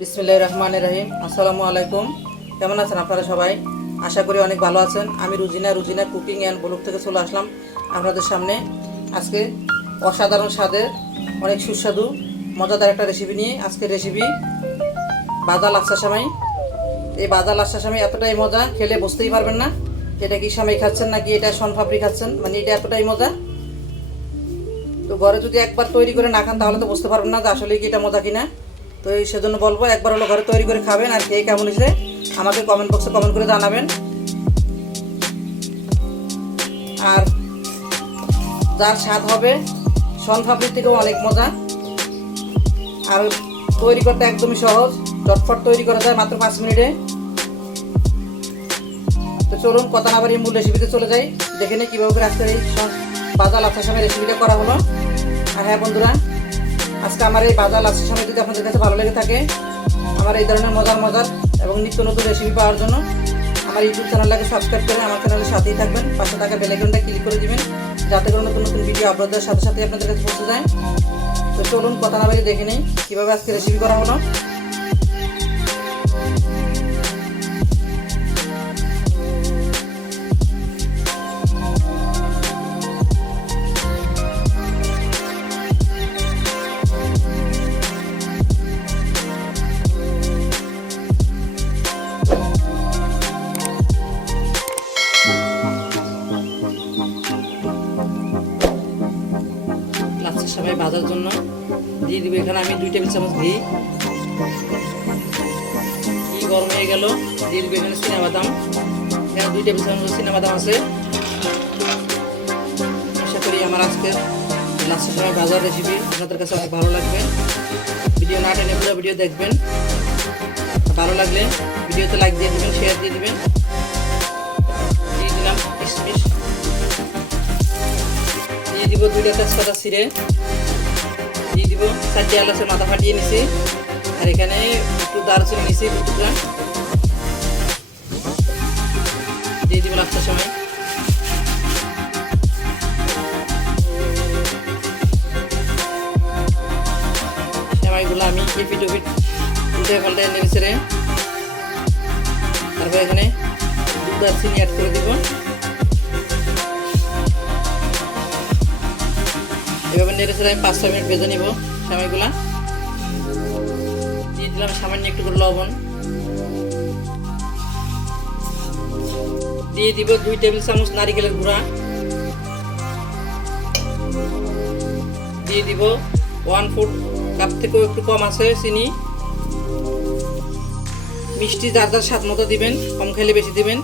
বিসমিল্লাহ রহমান রহিম। আসসালামু আলাইকুম। কেমন আছেন আপনারা সবাই? আশা করি অনেক ভালো আছেন। আমি Rujina Rujina cooking and blog থেকে চলে আসলাম আপনাদের সামনে। আজকে অসাধারণ স্বাদের অনেক সুস্বাদু, মজাদার একটা রেসিপি নিয়ে আজকের রেসিপি বাদা লাচ্ছা সামাই। এই বাদা লাচ্ছা সামাই এতটাই মজা, খেলে বুঝতেই পারবেন না এটা কি সামাই খাচ্ছেন নাকি এটা সনপাপড়ি খাচ্ছেন মানে এটা এতটাই মজা। তো ঘরে যদি একবার তৈরি করে না খান তাহলে তো বুঝতে পারবেন না যে আসলে কি এটা মজা কিনা। তো এই সেজন্য বলব, একবার হলো ঘরে তৈরি করে খাবেন আর খেয়ে কেমন হয়েছে আমাকে কমেন্ট বক্সে কমেন্ট করে জানাবেন। আর যার স্বাদ হবে সনফাবড়ির থেকেও অনেক মজা। আর তৈরি করতে একদমই সহজ চটফট তৈরি করা যায় মাত্র পাঁচ মিনিটে। তো চলুন, কথা না বাড়িয়ে মূল রেসিপিতে চলে যাই। দেখে নিই কীভাবে করে আজকে এই বাজা লাচ্ছার সময় রেসিপিটা করা হলো। আর হ্যাঁ বন্ধুরা আজকে আমার এই বাজার লাচ্ছার সময় যদি আপনাদের কাছে ভালো লেগে থাকে, আমার এই ধরনের মজার মজার এবং নিত্য নতুন রেসিপি পাওয়ার জন্য আমার ইউটিউব চ্যানেলটাকে সাবস্ক্রাইব করে আমার চ্যানেলের সাথেই থাকবেন। পাশে থাকা বেলাইকনটা ক্লিক করে দেবেন, যাতে করে নতুন নতুন ভিডিও আপলোডের সাথে সাথে আপনাদের কাছে পৌঁছে যায়। তো চলুন কথা না বাড়ি দেখে নিই কীভাবে আজকে রেসিপি করা হলো। সবাই ভাজার জন্য। দিয়ে দিব এখানে আমি দুই টেবিল চামচ ঘি। ঘি গরম হয়ে গেল। দিয়ে দিব এখানে চিনা বাদাম। এখানে দুই টেবিল চামচ চিনা বাদাম আছে। আশা করি আমার আজকের লাস্টের সময় ভাজার রেসিপি আপনাদের কাছে অনেক ভালো লাগবে। ভিডিও না টেনে পুরো ভিডিও দেখবেন। ভালো লাগলে ভিডিওতে লাইক দিয়ে দেবেন শেয়ার দিয়ে দেবেন। দিয়ে দিলাম কিশমিশ। দিব দুইটা তেজপাতা ছিঁড়ে দিয়ে দিব চারটে এলাচের মাথা ফাটিয়ে নিছি। আর এখানে একটু দারচিনি নিছি দু টুকরা দিয়ে দিব লাস্টের সময়। সেমাইগুলো আমি এপিট ওপিট উল্টে পাল্টে নেমেছে রে তারপর এখানে দু দারচিনি অ্যাড করে দিব। এভাবে নেড়ে ছেড়ে আমি পাঁচ ছয় মিনিট ভেজে নিব সামাইগুলা দিয়ে দিলাম সামান্য একটু করে লবণ। দিয়ে দিব দুই টেবিল চামচ নারিকেলের গুঁড়া। দিয়ে দিব ওয়ান ফুট কাপ থেকেও একটু কম আছে চিনি। মিষ্টি যার যার স্বাদ মতো দিবেন, কম খেলে বেশি দিবেন।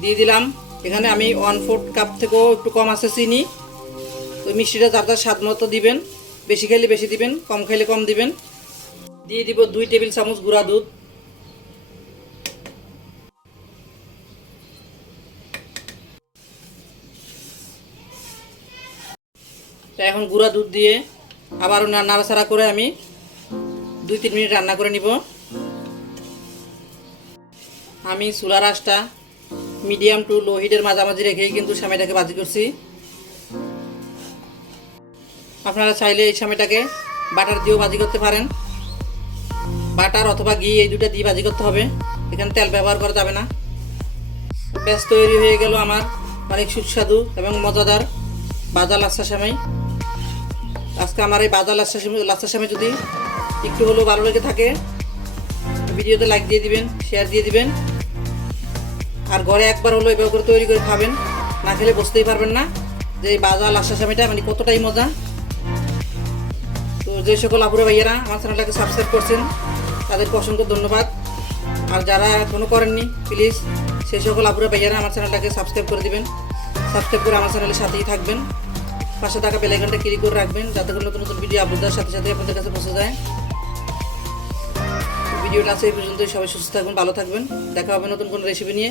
দিয়ে দিলাম এখানে আমি ওয়ান ফোর্থ কাপ থেকেও একটু কম আছে চিনি। তো মিষ্টিটা যার যার স্বাদ মতো দিবেন। বেশি খেলে বেশি দিবেন, কম খেলে কম দিবেন। দিয়ে দিব দুই টেবিল চামচ গুঁড়া দুধ। এখন গুঁড়া দুধ দিয়ে আবারও নাড়াচাড়া করে আমি দুই তিন মিনিট রান্না করে নিব। আমি চুলার আঁচটা মিডিয়াম টু লো হিটের মাঝামাঝি রেখেই কিন্তু সামেটাকে ভাজি করছি। আপনারা চাইলে এই সামেটাকে বাটার দিয়েও ভাজি করতে পারেন। বাটার অথবা ঘি এই দুটা দিয়ে ভাজি করতে হবে। এখানে তেল ব্যবহার করা যাবে না। ব্যাস, তৈরি হয়ে গেল আমার অনেক সুস্বাদু এবং মজাদার বাজা লাচ্ছা সামাই আজকে আমার এই বাজা লাচ্ছা লাচ্ছা সামাই যদি একটু হলেও ভালো লেগে থাকে, ভিডিওতে লাইক দিয়ে দিবেন শেয়ার দিয়ে দিবেন। আর ঘরে একবার হলো এভাবে করে তৈরি করে খাবেন। না খেলে বুঝতেই পারবেন না যে বাজা লাচ্ছা সামিটা মানে কতটাই মজা। তো যে সকল আপুরা ভাইয়েরা আমার চ্যানেলটাকে সাবস্ক্রাইব করছেন, তাদেরকে অসংখ্য ধন্যবাদ। আর যারা এখনও করেননি প্লিজ সেই সকল আপুরা ভাইয়েরা আমার চ্যানেলটাকে সাবস্ক্রাইব করে দিবেন। সাবস্ক্রাইব করে আমার চ্যানেলের সাথেই থাকবেন। পাশে থাকা বেলাইকনটা ক্লিক করে রাখবেন, যাতে করে নতুন নতুন ভিডিও আপলোড সাথে সাথে আপনাদের কাছে পৌঁছে যায়। ভিডিওটা আছে এই পর্যন্তই, সবাই সুস্থ থাকবেন, ভালো থাকবেন। দেখা হবে নতুন কোনো রেসিপি নিয়ে।